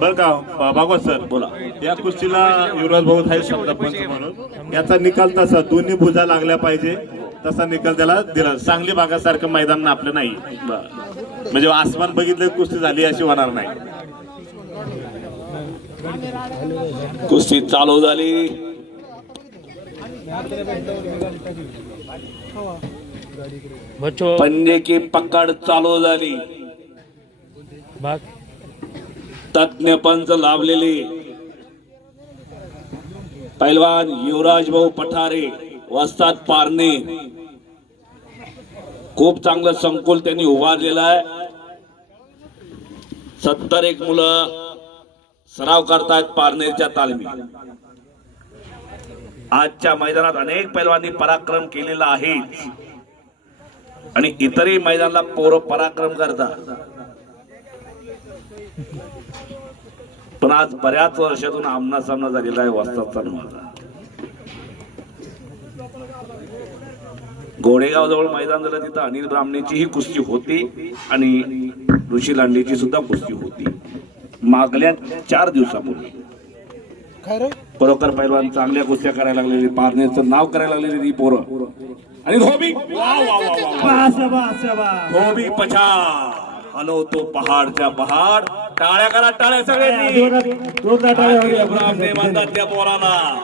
बर का भागवत सर बोला. या कुस्तीला युवराज भाऊ आहे शब्द पंच म्हणून. याचा निकाल तसा दोन्ही भुजा लागल्या पाहिजे तसा निकाल त्याला दिला. सांगली भागासारखं मैदान आपलं नाही. म्हणजे आसमान बघितलं कुस्ती झाली अशी होणार नाही. कुस्ती चालू झाली. बच्चो. पंजे की पकड चालू झाली. तज्ञ पंच लाभलेले. पैलवान युवराज भाऊ पठारे वस्ताद पारणे. खूप चांगलं संकुल त्यांनी उभारलेलं आहे. सत्तर एक मुलं सराव करतायत पारनेरच्या तालमी. आजच्या मैदानात अनेक पैलवानी पराक्रम केलेला आहे. आणि इतरही मैदानाला पोरं पराक्रम करतात. पण आज बऱ्याच वर्षातून आमना सामना झालेला आहे वस्तादचा आणि माझा. गोडेगाव जवळ मैदान झालं तिथं अनिल ब्राह्मणेची ही कुस्ती होती आणि ऋषी लांडेची सुद्धा कुस्ती होती. मागल्या चार दिवसापूर्वी. बरोबर पैलवान चांगल्या कुस्त्या करायला लागलेली पारनेरचं नाव करायला लागलेली ही पोरं. आणि धोबी! वा वा वा वा धोबी पछाड हलवतो पहाडच्या पहाड. टाळ्या करा टाळ्या सगळ्यांनी. म्हणतात त्या पोराला.